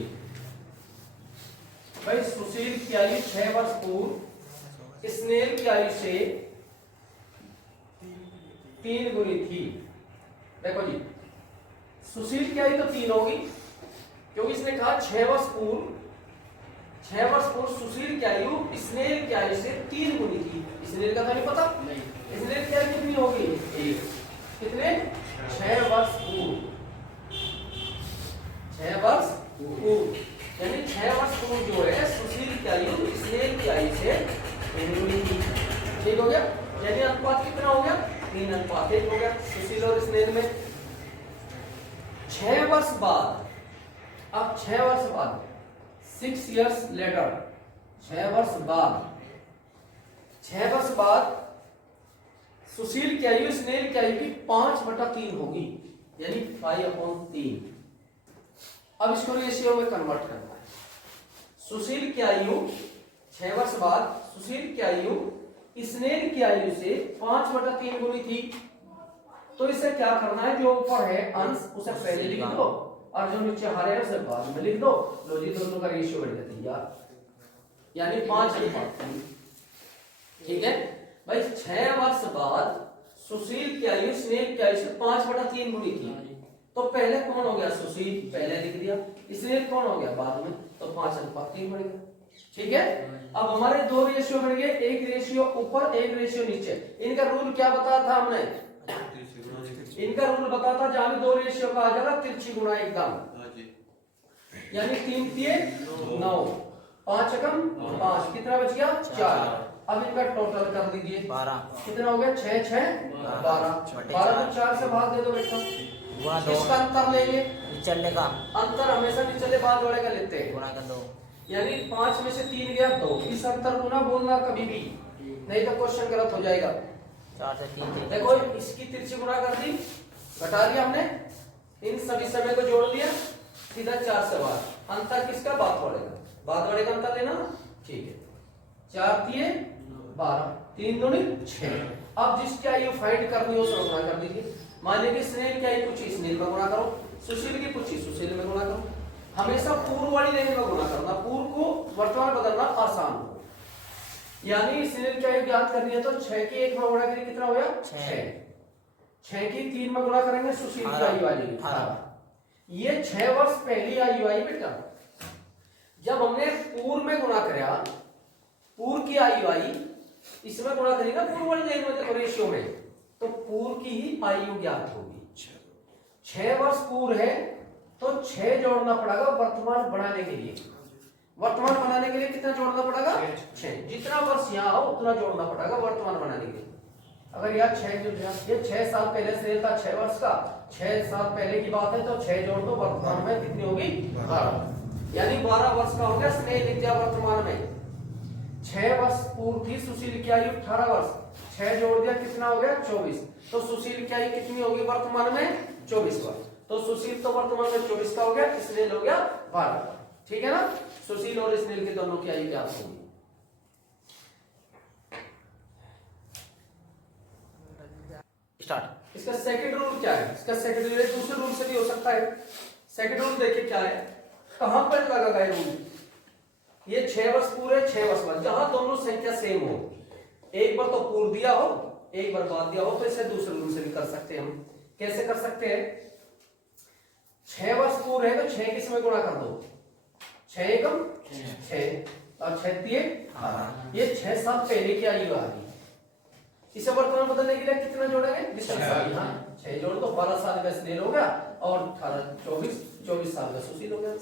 भाई सुशील की आयु 6 वर्ष पूर्व स्नेहिल की आयु से 3 गुनी थी। देखो जी सुशील की आयु तो 3 होगी, क्योंकि इसने कहा 6 वर्ष पूर्व सुशील की आयु स्नेल की आयु से 3 गुनी थी। स्नेल का था नहीं पता, स्नेल की आयु कितनी होगी? 1। कितने? 6 वर्ष पूर्व, 6 वर्ष पूर्व, यानी 6 वर्ष पूर्व जो है सुशील की आयु स्नेल की आयु से 3 गुनी थी। ठीक हो गया, यानी अनुपात कितना हो गया? 3:1 हो गया सुशील और स्नेल में। 6 वर्ष बाद, अब 6 वर्ष बाद 6 years later, 6 वर्ष बाद सुशील की आयु स्नेल की आयु की 5/3 होगी, यानी 5/3। अब इसको रेशियो में कन्वर्ट करना है। सुशील की आयु 6 वर्ष बाद सुशील की आयु स्नेल की आयु से 5/3 गुनी थी, तो इसे क्या करना है? जो ऊपर है अंश उसे पहले लिख दो और जो नीचे हारे है उसे बाद में लिख दो। लो जी, दोनों का रेशियो बढ़ जाती है यार, यानी 5:3। ठीक है भाई, 6 वर्ष बाद सुशील की आयु स्नेल की आयु से 5/3 गुनी थी, तो पहले कौन हो गया? सुशील पहले लिख दिया, स्नेल कौन हो गया? बाद में, तो 5:3 बढ़ गया। ठीक है, अब हमारे 2 रेशियो बन गए, एक रेशियो ऊपर एक रेशियो नीचे। इनका रूल क्या बताया था हमने? इनका रूल बताया था जहां भी 2 रेशियो का आ जाएगा तिरछी गुणा एकदम, यानी 3 3 9, 5 एकम 5, कितना बच गया? 4। अब इनका टोटल कर दीजिए, 12 कितना हो गया? 6 6 12 12 को 4 से भाग दे दो बेटा। इसका अंतर लेंगे, निचले का अंतर हमेशा निचले बाद वाले का लेते हैं, गुणा कर दो। यानी 5 में से 3 गया 2, इस अंतर को ना बोलना कभी भी, नहीं तो क्वेश्चन गलत हो जाएगा। 4 से 3 देखो इसकी तिरछी गुणा कर दी, घटा दिया हमने, इन सभी समय को जोड़ दिया, सीधा 4 से बाहर। अंतर किसका? बाद वाले का अंतर लेना। ठीक है, 4 3 12, 3 दूनी 6। अब जिसकी आयु फाइंड करनी हो उसमें गुणा कर दीजिए। मान लीजिए स्नेल की आयु पूछी, स्नेल में गुणा करो, सुशील की पूछी, सुशील में गुणा करो। हमेशा पूर्व वाली लाइन में गुणा करना, पूर्व को वर्तमान बदलना आसान हो। यानी स्नेल की आयु ज्ञात करनी है तो 6 की 1 में गुणा करेंगे, कितना हो गया? 6 की 3 में गुणा करेंगे, सुशील की आयु आ जाएगी 18। ये 6 वर्ष पहली आयु आई बेटा। जब हमने पूर्व में गुणा कराया, पूर्व की आयु आई, इसमें गुणा करेगा पूर्व वाली लाइन में रेशियो में, तो पूर्व की ही आयु ज्ञात होगी। 6 वर्ष पूर्व है तो 6 जोड़ना पड़ेगा वर्तमान बनाने के लिए। वर्तमान बनाने के लिए कितना जोड़ना पड़ेगा? 6। जितना वर्ष यहाँ हो उतना जोड़ना पड़ेगा वर्तमान बनाने के लिए। अगर यहाँ 6 जुड़ गया, ये 6 साल पहले से था 6 वर्ष का, 6 साल पहले की बात है तो 6 जोड़ दो, वर्तमान में कितनी होगी? 12, यानी 12 वर्ष का हो गया स्नेह लिख दिया वर्तमान में। 6 वर्ष पूर्व थी सुशील की आयु 18 वर्ष, 6 जोड़ दिया, कितना हो गया? 24। तो सुशील की आयु कितनी होगी वर्तमान में? 24 वर्ष। तो सुशील तो वर्तमान में 24 का हो गया, स्नेल हो गया 12 का। ठीक है ना, सुशील और स्नेल के दोनों की आयु क्या होगी? स्टार्ट। इसका सेकंड रूल क्या है? इसका सेकंड रूल दूसरे रूल से भी हो सकता है। सेकंड रूल देखिए क्या है, कहां पर लगेगा ये रूल? ये 6 वर्ष पूरे 6 वर्ष बाद, जहां दोनों संख्या सेम हो, एक बार तो पूर्व दिया हो एक बार बाद दिया हो, तो इसे दूसरे रूल से भी कर सकते हैं हम। कैसे कर सकते हैं? 6 वर्ष पूर्व है तो 6 किस में गुणा कर दो, 6 एकम 6 और 6 3 ये 6 साल पहले की आयु आ गई। इसे वर्तमान बदलने के लिए कितना जोड़ेंगे? 6 जोड़ दो, 12 साल का स्नेल हो गया और 18 24 साल का सुशील हो गया।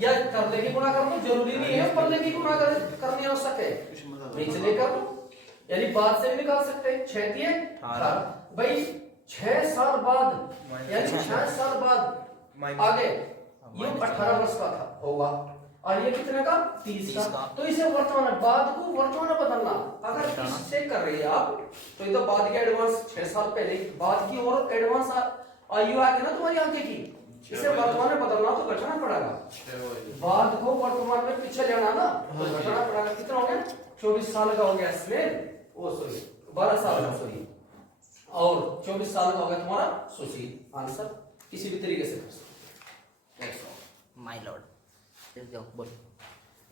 या कर लेके गुणा कर दो, जरूरी नहीं है कर लेके गुणा करनी आवश्यक है, निचले कर दो, यानी बाद से भी निकाल सकते हैं। 6 3 18 भाई 6 साल बाद, यानी 6 साल बाद आगे ये 18 वर्ष का था होगा, और ये कितने का? 30 का। तो इसे वर्तमान बाद को वर्तमान बदलना, अगर इससे कर रहे हैं आप तो ये तो बाद के एडवांस 6 साल पहले बाद की और एडवांस आयु आ गई ना तुम्हारी आगे की, इसे वर्तमान में बदलना तो घटाना पड़ेगा, बाद को वर्तमान में पीछे लेना ना तो घटाना पड़ेगा। कितना हो गया? 24 साल का हो गया स्नेल, वो सॉरी 12 साल का सॉरी, और 24 साल का हो गया तुम्हारा सुशील। आंसर किसी भी तरीके से कर सकते। माय लॉर्ड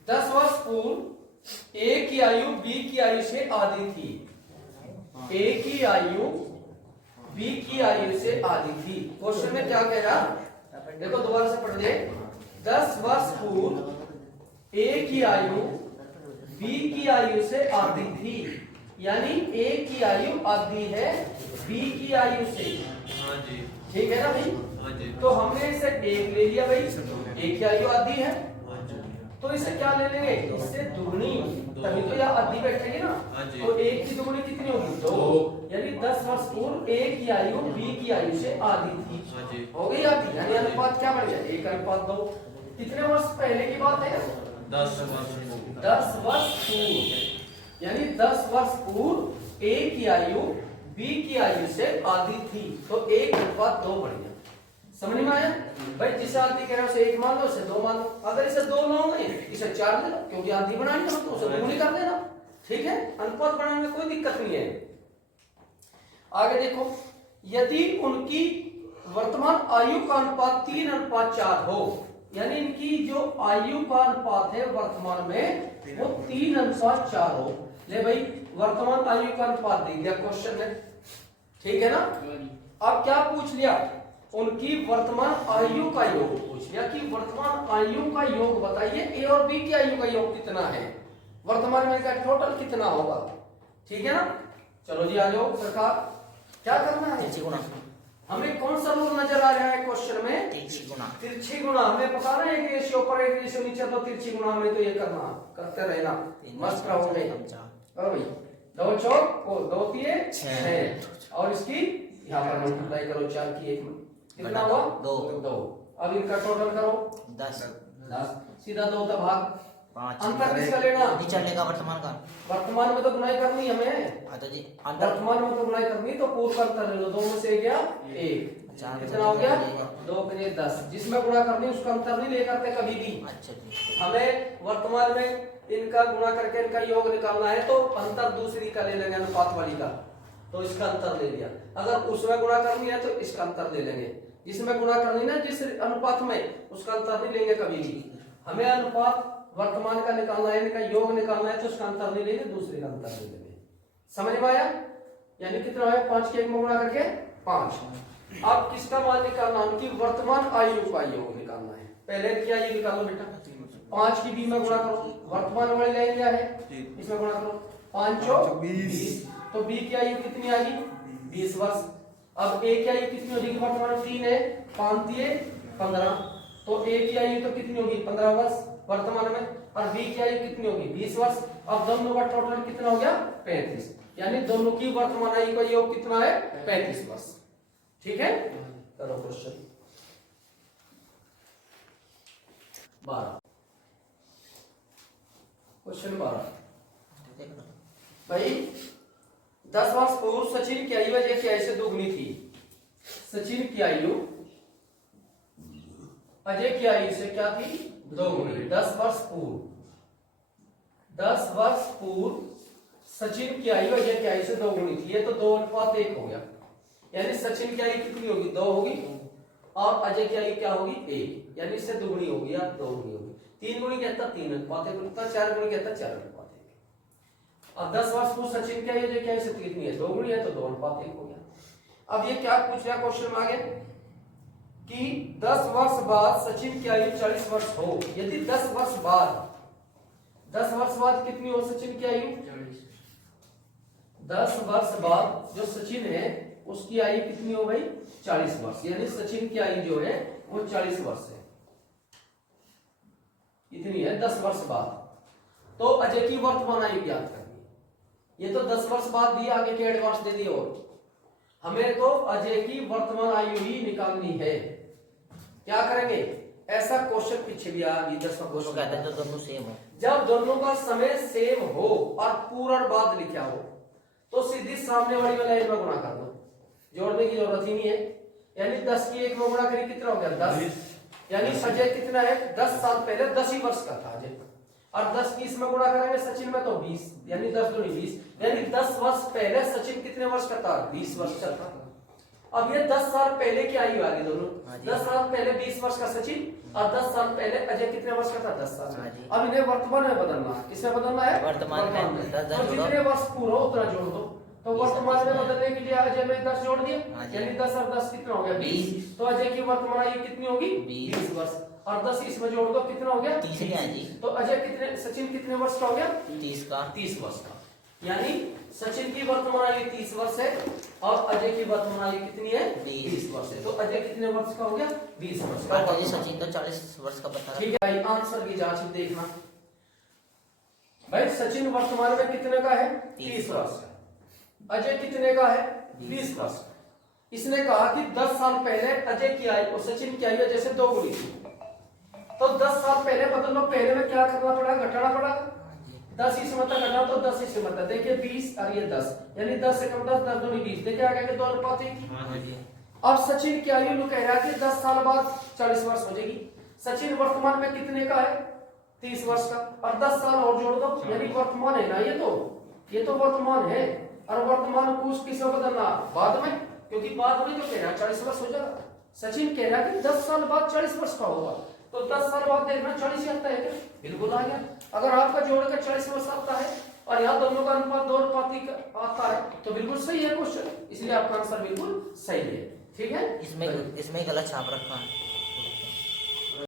10 वर्ष पूर्व ए की आयु बी की आयु से आधी थी, ए की आयु बी की आयु से आधी थी। क्वेश्चन में क्या कह रहा, देखो दोबारा से पढ़ दे। 10 वर्ष पूर्व ए की आयु बी की आयु से आधी थी, यानी ए की आयु आधी है बी की आयु से। हाँ जी। ठीक है ना भाई? हाँ जी। तो हमने इसे एक ले लिया भाई, ए की आयु आधी है, हाँ जी। तो इसे क्या ले लेंगे, इससे दुगनी, तभी तो यह आधी बैठेगी ना। हाँ जी। तो एक की दुगनी कितनी होगी, 2, यानी 10 वर्ष पूर्व ए की आयु बी की आयु से आधी थी। हाँ जी। हो गई आधी, यानी अनुपात क्या बन गया, 1:2। कितने वर्ष पहले की बात है, 10 वर्ष पूर्व। 10 वर्ष पूर्व, यानी 10 वर्ष पूर्व ए की आयु बी की आयु से आधी थी, तो 1:2 बढ़ गया। समझ में आया भाई? जिसे आधी कह रहे हो उसे 1 मान लो, उसे 2 मान लो। अगर इसे 2 ना हो इसे 4 ले लो, क्योंकि आधी बनानी है तो उसे दुगनी कर देना। ठीक है, अनुपात बनाने में कोई दिक्कत नहीं है। आगे देखो, यदि उनकी वर्तमान आयु का अनुपात 3:4 हो, यानी इनकी जो आयु का अनुपात है वर्तमान में वो 3:4 हो। ले भाई, वर्तमान आयु का अनुपात दे दिया क्वेश्चन में, ठीक है ना। अब क्या पूछ लिया, उनकी वर्तमान आयु का योग पूछ लिया कि वर्तमान आयु का योग बताइए, ए और बी की आयु का योग कितना है, वर्तमान में का टोटल कितना होगा। ठीक है ना, चलो जी आ जाओ सरकार, क्या करना है, तिरछी गुणा। हमें कौन सा रूल नजर आ रहा है क्वेश्चन में, तिरछी गुणा। तिरछी गुणा। हमें पता ना, एक रेशियो ऊपर एक रेशियो नीचे, तो तिरछी गुणा में तो ये करना, करते रहना, मस्त रहोगे। करो भाई, 2 चौक को 2 तिये 6, और इसकी यहाँ पर मल्टीप्लाई करो 4 की 1 में, कितना हुआ 2। अब इनका टोटल करो 10, सीधा 2 का भाग 5। अंतर किसका लेना, निचले का वर्तमान का। वर्तमान में तो गुणाई करनी हमें, अच्छा जी। अंतर वर्तमान में तो गुणाई करनी, तो पूर्व का अंतर ले लो, 2 में से गया 1, कितना हो गया 2 के 10। जिसमें गुणा करनी उसका अंतर नहीं ले करते कभी भी। अच्छा जी। हमें वर्तमान में इनका गुणा करके इनका योग निकालना है, तो अंतर दूसरी का ले लेंगे, अनुपात वाली का, तो इसका अंतर ले लिया। अगर उसमें गुणा करनी है तो इसका अंतर ले लेंगे, जिसमें गुणा करनी ना जिस अनुपात में, उसका अंतर नहीं लेंगे कभी भी। हमें अनुपात वर्तमान का निकालना है, इनका योग निकालना है, तो उसका अंतर नहीं लेंगे, दूसरे का अंतर ले लेंगे। समझ में आया? यानी कितना है, 5 के 1 में गुणा करके 5। अब किसका मान निकालना, उनकी वर्तमान आयु का योग निकालना है। पहले क्या आयु निकालो बेटा, 5 की बी में गुणा करो, वर्तमान वाली लाइन क्या है, इसमें गुणा करो, 5 चौक 20, तो बी की आयु कितनी आएगी 20 वर्ष। अब ए की आयु कितनी होगी, वर्तमान में 3 है, 5 दिए 15, तो ए की आयु तो कितनी होगी 15 वर्ष वर्तमान में, और बी की आयु कितनी होगी 20 वर्ष। अब दोनों का टोटल कितना हो गया 35, यानी दोनों की वर्तमान आयु का योग कितना है 35 वर्ष। ठीक है, करो क्वेश्चन 12। क्वेश्चन 12 भाई, 10 वर्ष पूर्व सचिन की आयु अजय की आयु से दोगुनी थी। सचिन की आयु अजय की आयु से क्या थी, दोगुनी। 10 वर्ष पूर्व, 10 वर्ष पूर्व सचिन की आयु अजय की आयु से दोगुनी थी। ये तो 2:1 हो गया, यानी सचिन की आयु कितनी होगी 2 होगी, और अजय की आयु क्या होगी 1, यानी इससे दुगुनी होगी या 2 गुनी होगी। 3 गुणी कहता 3:1, 4 गुणी कहता 4:1। अब 10 वर्ष पूर्व सचिन की आयु अजय की आयु से कितनी है, 2 गुणी है, तो 2:1 हो गया। अब ये क्या पूछ रहा है क्वेश्चन में आगे, कि 10 वर्ष बाद सचिन की आयु 40 वर्ष हो। यदि 10 वर्ष बाद, 10 वर्ष बाद कितनी हो सचिन की आयु 10 वर्ष बाद जो सचिन है उसकी आयु कितनी हो भाई 40 वर्ष, यानी सचिन की आयु जो है वो 40 वर्ष है, इतनी है 10 वर्ष बाद। तो अजय की वर्तमान आयु ज्ञात करनी है। ये तो 10 वर्ष बाद दिए, आगे के एडवांस दे दिए, और हमें तो अजय की वर्तमान आयु ही निकालनी है। क्या करेंगे, ऐसा क्वेश्चन पीछे भी आ गई 10वां क्वेश्चन कहता है, दोनों सेम हो, जब दोनों का समय सेम हो और पूर्ण बाद लिखा हो, तो सीधी सामने वाली लाइन में गुणा कर दो, जोड़ने की जरूरत ही नहीं है। यानी 10 की 1 में गुणा करिए, कितना हो गया 10, यानी अजय कितना है 10 साल पहले 10 ही वर्ष का था अजय, और 10 की इसमें गुणा करेंगे सचिन में तो 20, यानी 10 दूनी 20, यानी 10 वर्ष पहले सचिन कितने वर्ष का था 20 वर्ष का था। अब ये 10 साल पहले की आयु आ गई दोनों, 10 साल पहले 20 वर्ष का सचिन, और 10 साल पहले अजय कितने वर्ष का था 10 साल। अब इन्हें वर्तमान में बदलना है, किसमें बदलना है वर्तमान में। तो जितने वर्ष पूरा हो उतना जोड़ दो, तो वर्तमान में बदलने के लिए अजय में 10 जोड़ दिया, हाँ जी। यानी 10 और 10 कितना हो गया 20। तो अजय की वर्तमान आयु कितनी होगी 20 वर्ष, और 10 इसमें जोड़ दो कितना हो गया 30 है जी। तो अजय कितने, सचिन कितने वर्ष का हो गया 30 का। 30 वर्ष का, यानी सचिन की वर्तमान आयु 30 वर्ष है और अजय की वर्तमान आयु कितनी है 20 वर्ष है। तो अजय कितने वर्ष का हो गया 20 वर्ष का। और जी सचिन तो 40 वर्ष का बता रहा ठीक है भाई, आंसर की जांच देखना भाई। सचिन वर्तमान में कितने का है 30 वर्ष का, अजय कितने का है 20 वर्ष का। इसने कहा कि 10 साल पहले अजय की आयु और सचिन की आयु जैसे 2 गुनी थी, तो 10 साल पहले बदल लो, पहले में क्या करना पड़ा घटाना पड़ा, 10 इसमें तक घटा तो 10 इसमें तक, देखिए 20 और ये 10, यानी 10 से कम 10, 10 दूनी 20, देखिए आ गया 2 अनुपात 1। हाँ जी। अब सचिन की आयु कह रहा है कि 10 साल बाद 40 वर्ष हो जाएगी। सचिन वर्तमान में कितने का है 30 वर्ष का, और 10 साल और जोड़ दो, यानी वर्तमान है ना, ये तो वर्तमान है, और वर्तमान को किसे बदलना बाद में, क्योंकि बाद में जो कह रहा है 40 वर्ष हो जाएगा। सचिन कह रहा है कि 10 साल बाद 40 वर्ष का होगा, तो 10 साल बाद देखना 40 आता है क्या, बिल्कुल आ गया। अगर आपका जोड़कर 40 वर्ष आता है और यहाँ दोनों का अनुपात 2 अनुपात 1 आता है तो बिल्कुल सही है क्वेश्चन, इसलिए आपका आंसर बिल्कुल सही है। ठीक है, इसमें गलत छाप रखा है।